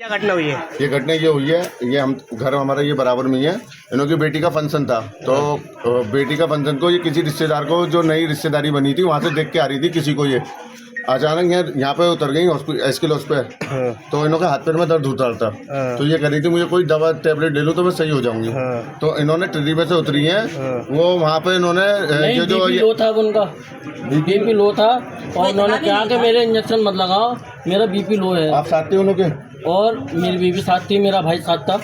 क्या घटना हुई है? ये घटना ये हुई है, ये हम घर हमारा ये बराबर में ही है। इनकी बेटी का फंक्शन था, तो बेटी का फंक्शन को ये किसी रिश्तेदार को, जो नई रिश्तेदारी बनी थी, वहाँ से देख के आ रही थी किसी को। ये अचानक यहाँ पे उतर गई एस्किलोस पे। तो इन्होंने हाथ पैर में दर्द होता था, तो ये कह रही थी मुझे कोई दवा टैबलेट ले लूँ तो मैं सही हो जाऊंगी। तो इन्होंने ट्रेली में से उतरी हैं, वो वहाँ पे इन्होंने ये जो लो था उनका बीपी लो था, और उन्होंने कहा कि मेरे इंजेक्शन मत लगाओ, मेरा बीपी लो है। आप साथ थे उनके? और मेरी बीवी साथ थी, मेरा भाई साथ था,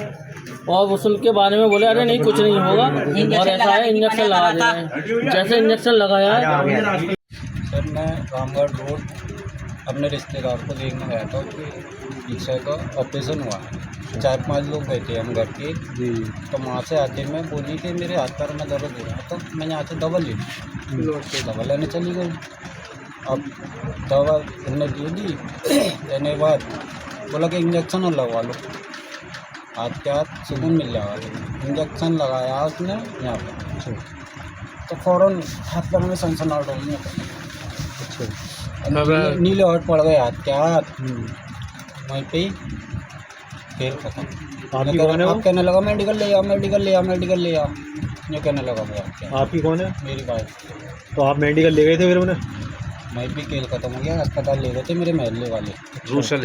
और वो उनके बारे में बोले अरे नहीं कुछ नहीं होगा, और ऐसा है इंजेक्शन लगा दे रहे हैं। जैसे इंजेक्शन लगाया है। सर मैं रामगढ़ रोड अपने रिश्तेदार को देखने गया था, रिक्शा का ऑपरेशन हुआ है। 4-5 लोग गए थे हम घर के। तो वहाँ से आते मैं बोली कि मेरे हाथ पैर में दर्द हो रहा है, तो मैं यहाँ से दवा ली, दवा लेने चली गई। अब दवा उन्होंने दे दी, देने के बाद बोला कि इंजेक्शन और लगवा लो, हाथ के हाथ सुकून मिल जाएगा। इंजेक्शन लगाया उसने यहाँ पर, तो फ़ौरन हाथ पैर में सनसनाहट हो गई। नीले हॉट पड़ गए हाथ के हाथ, वहीं पे ही फिर खत्म। आप कहने लगा मेडिकल ले आओ, मेडिकल ले आओ, मेडिकल ले आओ, ये कहने लगा मैं। आपकी कौन है? मेरी वाइफ। तो आप मेडिकल ले गए थे फिर उन्हें? मैं भी खेल खत्म हो गया, अस्पताल ले गए थे मेरे महल्ले वाले। दूसरा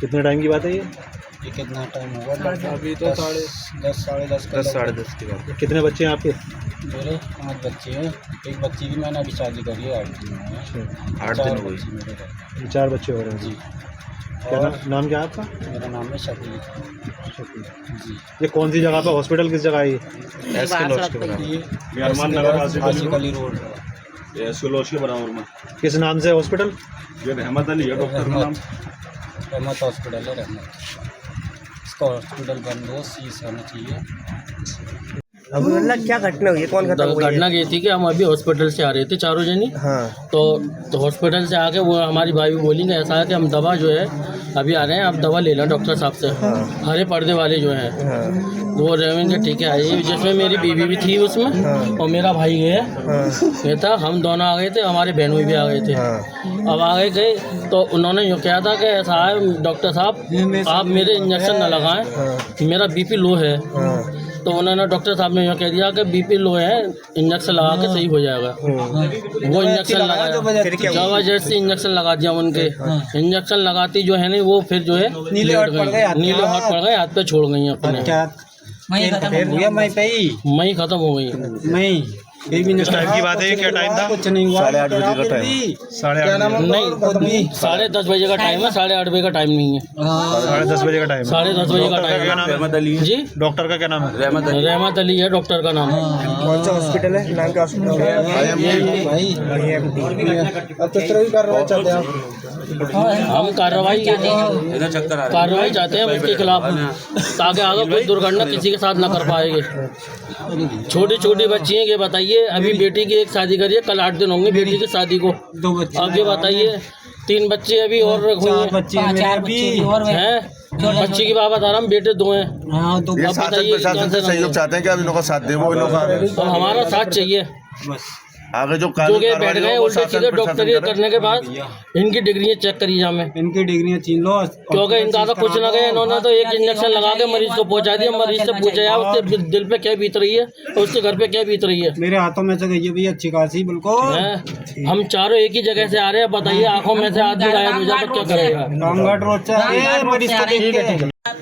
कितने टाइम की बात है ये कितना टाइम होगा? अभी तो 10 साढ़े 10 की बात है। कितने बच्चे हैं आपके? मेरे 5 बच्चे हैं। एक बच्ची की मैंने अभी शादी करी है, 8 दिन में। 8 दिन हुए? मेरे घर 4 बच्चे हो रहे हैं जी। क्या नाम क्या है आपका? मेरा नाम है शकील जी। ये कौन सी जगह पे हॉस्पिटल, किस जगह है ये? आशिक अली रोड के बराबर में। किस नाम से हॉस्पिटल? ये रहमत अली है डॉक्टर का नाम। रहमत हॉस्पिटल है, रहमत। इसका हॉस्पिटल बंद हो, सीज होना चाहिए। अब क्या घटना हुई है? कौन घटना ये थी कि हम अभी हॉस्पिटल से आ रहे थे चारों जनी। हाँ। तो हॉस्पिटल से आके वो हमारी भाई बोलेंगे ऐसा है कि हम दवा जो है अभी आ रहे हैं, आप दवा ले लो डॉक्टर साहब से। हरे पर्दे वाले जो हैं वो रहेंगे, ठीक है आइए। जिसमें मेरी बीवी भी थी उसमें, और मेरा भाई गया था, हम दोनों आ गए थे, हमारे बहनों भी आ गए थे। अब आगे गए तो उन्होंने यूँ कहा था कि ऐसा है डॉक्टर साहब आप मेरे इंजेक्शन न लगाएं, मेरा बीपी लो है। तो उन्होंने डॉक्टर साहब ने यूँ कह दिया कि बीपी लो है, इंजेक्शन लगा के सही हो जाएगा। वो इंजेक्शन लगाया, जबरदस्ती इंजेक्शन लगा दिया उनके। इंजेक्शन लगाती जो है नहीं, वो फिर जो है नीले हाथ पड़ गए, हाथ पे छोड़ गई अपने। मई खत्म हो गई। किस टाइम की बात है? क्या टाइम था? कुछ नहीं हुआ। 8:30 बजे का टाइम? 8:30 नहीं, 10:30 बजे का टाइम है, 8:30 बजे का टाइम नहीं है। 10:30 बजे का टाइम? 10:30 बजे का टाइम है जी। डॉक्टर का क्या नाम है? रहमत अली है डॉक्टर का नाम। कौन सा हॉस्पिटल है? नाम क्या हॉस्पिटल है? अब किस तरह की कार्रवाई चाहते हैं आप? हम कार्रवाई चाहते हैं उसके खिलाफ, ताकि आगे कोई दुर्घटना किसी के साथ न कर पाएगी। छोटी छोटी बच्ची हैं, ये बताइए अभी बेटी की एक शादी करी है, कल 8 दिन होंगे बेटी की शादी को। 2 बच्चे। अब ये बताइए 3 बच्चे अभी और चार बच्चे हैं। बच्ची की बात बता रहा हूँ, बेटे 2 हैं। ये शासन से सहयोग चाहते हैं कि अब इनका साथ दे, वो तो हमारा साथ चाहिए। आगे जो बैठ गए उल्टे सीधे डॉक्टरी करने के बाद इनकी डिग्रियाँ चेक करी जाए, इनकी डिग्रियाँ छीन लो, क्योंकि इनका तो कुछ ना गया। इन्होंने तो एक इंजेक्शन लगा के मरीज को पहुंचा दिया। मरीज से पूछा यार उसके दिल पे क्या बीत रही है और उसके घर पे क्या बीत रही है। मेरे हाथों में से गई है भैया अच्छी खासी, बिल्कुल। हम चारों एक ही जगह से आ रहे हैं, बताइए आंखों में से आदमी गायब हो जाए तो क्या करेगा?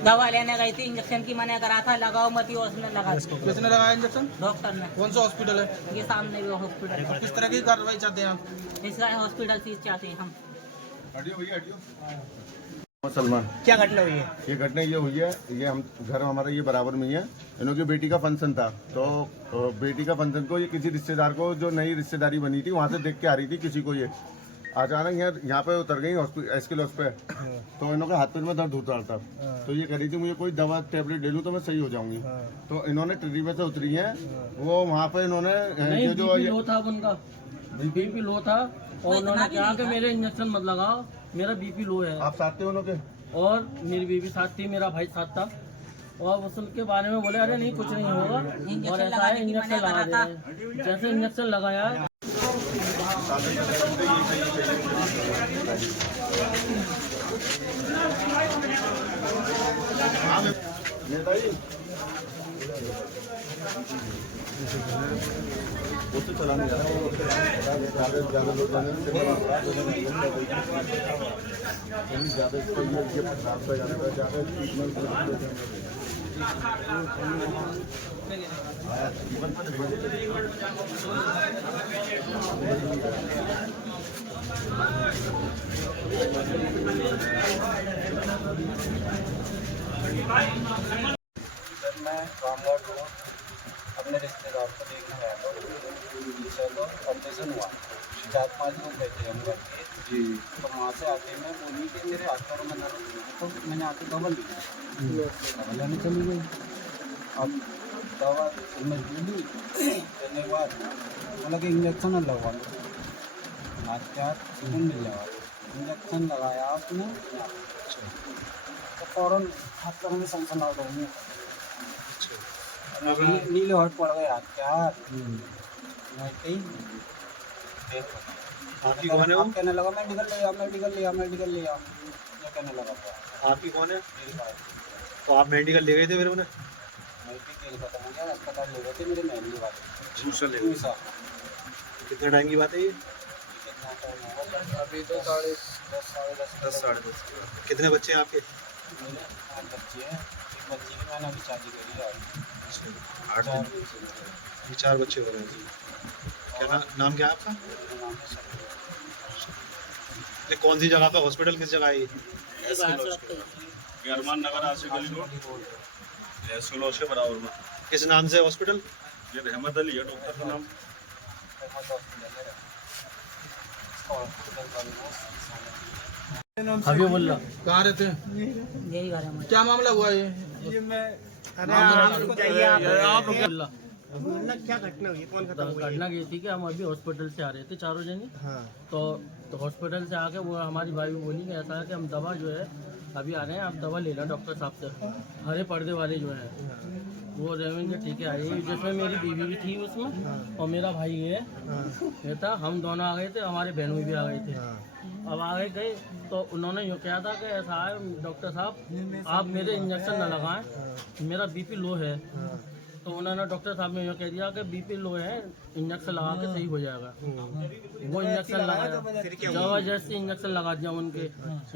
दवा लेने गई थी, इंजेक्शन की मना करा था, लगाओ मत ही, उसने लगा। किसने लगाया इंजेक्शन? डॉक्टर ने। कौन सा हॉस्पिटल है? ये सामने भी हॉस्पिटल है। किस तरह की कार्रवाई चाहते हैं आप? इसका हॉस्पिटल फीस चाहते हैं हम। सलमान। क्या घटना हुई है? ये घटना ये हुई है, ये हम घर हमारा ये बराबर में ही है। इनकी बेटी का फंक्शन था, तो बेटी का फंक्शन को ये किसी रिश्तेदार को, जो नई रिश्तेदारी बनी थी, वहाँ से देख के आ रही थी किसी को। ये अचानक यहाँ पे उतर गई एस्किलोस पे। तो इन्होंने हाथ पैर में दर्द होता था, तो ये कह रही थी मुझे कोई दवा टैबलेट ले लूँ तो मैं सही हो जाऊंगी। तो इन्होंने ट्रेली में से उतरी हैं, वो वहाँ पे इन्होंने जो लो था उनका बीपी लो था, और उन्होंने कहा कि मेरे इंजेक्शन मत लगाओ, मेरा बीपी लो है। आप साथ थे उनके? और मेरी बीवी साथ थी, मेरा भाई साथ था, और उसके बारे में बोले अरे नहीं कुछ नहीं होगा, और ऐसा है इंजेक्शन लगा दे रहे हैं। जैसे इंजेक्शन लगाया है वो तो चला नहीं जा रहा, वो ज़्यादा लोग जाने से ज़्यादा रास्ता जाने का ज़्यादा मैं रामगढ़ रोड अपने रिश्तेदार को देखने गया था, तो ऑपरेशन हुआ। 4-5 लोग बैठे हम घर के जी। तो वहाँ से आके मैं बोली कि मेरे हाथ पैरों में दर्द हुई, तो मैंने आके दवा ली, दवा लेने चली गई। अब दवा मैं ली लेने के बाद बोला कि इंजेक्शन लगवा लो, हाथ के हाथ सुकून मिल जाएगा। इंजेक्शन लगाया आपने तो फ़ौरन हाथ पैरों में सनसनाहट हो गई, नीले हॉट पड़ गए हाथ के हाथ। मैं कहीं आपकी कौन है वो? कहने लगा मेडिकल ले आ, ये कहने लगा था। आपकी कौन है? मेरी बात तो आप मेडिकल ले गए थे फिर उन्हें? मैं भी तेल खत्म हो गया, अस्पताल ले गए थे मेरे महल की बात। कितने टाइम की बात है ये? कितना टाइम होगा अभी तो 10:30 कितने बच्चे हैं आपके? मेरे 8 बच्चे हैं। एक बच्ची की मैंने अभी शादी करी है। 8 4 ये 4 बच्चे हो रहे हैं जी। क्या नाम क्या है आपका? नाम है सब। ये कौन सी जगह पे हॉस्पिटल किस जगह है ये? Arman Nagar Asif Ali road SK lodge के बराबर में। किस नाम से हॉस्पिटल? ये रहमत अली है डॉक्टर का नाम। अभी बोल रहा कहाँ रहते हैं? यही घर है हमारा। क्या मामला हुआ ये? घटना ये थी कि हम अभी हॉस्पिटल से आ रहे थे चारों जने। तो हॉस्पिटल से आके वो हमारी भाई बोली कि ऐसा है कि हम दवा जो है अभी आ रहे हैं, आप दवा ले लो डॉक्टर साहब से। हरे पर्दे वाले जो है वो रेवेंगे ठीक है आई, जिसमें मेरी बीवी भी थी उसमें और मेरा भाई ये था। हम दोनों आ गए थे, हमारे बहनों भी आ गए थे। अब आगे गए तो उन्होंने यूँ कहा था कि ऐसा है डॉक्टर साहब आप मेरे इंजेक्शन न लगाएं, मेरा बीपी लो है। तो उन्होंने डॉक्टर साहब ने यूँ कह दिया कि बीपी लो है, इंजेक्शन लगा के सही हो जाएगा। वो इंजेक्शन लगाया, जबरदस्ती इंजेक्शन लगा दिया उनके।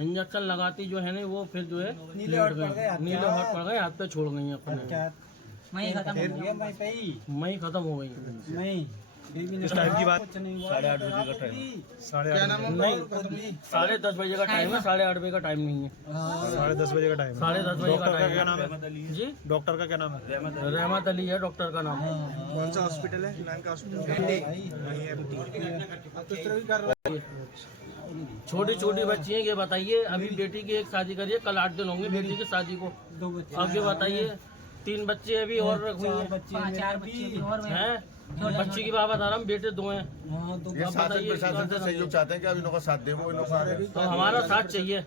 इंजेक्शन लगाती जो है ना वो फिर जो है नीले हॉट पड़ गए, हाथ पे छोड़ गई अपने, वहीं खत्म हो गया। मई खत्म हो गई। किस टाइम की बात? 8:30 बजे का टाइम। क्या नाम है? नहीं 10:30 बजे का टाइम है, 8:30 बजे का टाइम नहीं है। 10:30 बजे का टाइम है। 10:30 बजे का डॉक्टर का टाइम क्या है। नाम है? जी डॉक्टर का क्या नाम है? रहमत अली है डॉक्टर का नाम। कौन सा हॉस्पिटल है? नाम का हॉस्पिटल? छोटी छोटी बच्ची हैं, ये बताइए अभी बेटी की एक शादी करिए, कल 8 दिन होंगे बेटी की शादी को। अब ये बताइए 3 बच्चे अभी और रखी हैं, 4 बच्चे भी और हैं? बच्ची की बाबा बता रहा हूँ, बेटे 2 हैं। ये शासन प्रशासन से सहयोग चाहते हैं कि अब इनका साथ दे, वो इनका तो हमारा साथ चाहिए।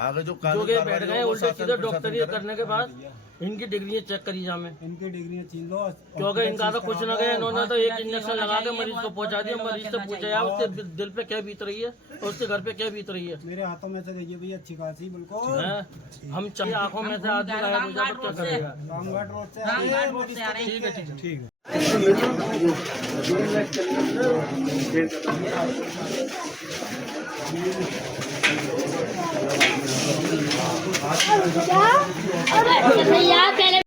आगे जो जो के बैठ गए उल्टे सीधे डॉक्टरी करने के बाद इनकी डिग्रियाँ चेक करी जामे, इनकी डिग्री छीन लो, क्योंकि इनका तो कुछ न गया। इन्होंने तो एक इंजेक्शन लगा के मरीज को पहुंचा दिया। मरीज से पूछा यार उसके दिल पे क्या बीत रही है और उसके घर पे क्या बीत रही है। मेरे हाथों में से गई है भैया अच्छी खासी बिल्कुल। हैं? हम चाहिए आंखों में से आदमी गायब हो जाए तो क्या करेगा? रामघाट रोड से रामघाट रोड से आ रहे हैं। ठीक है ठीक है ठीक है। भैया पहले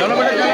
चलो बेटा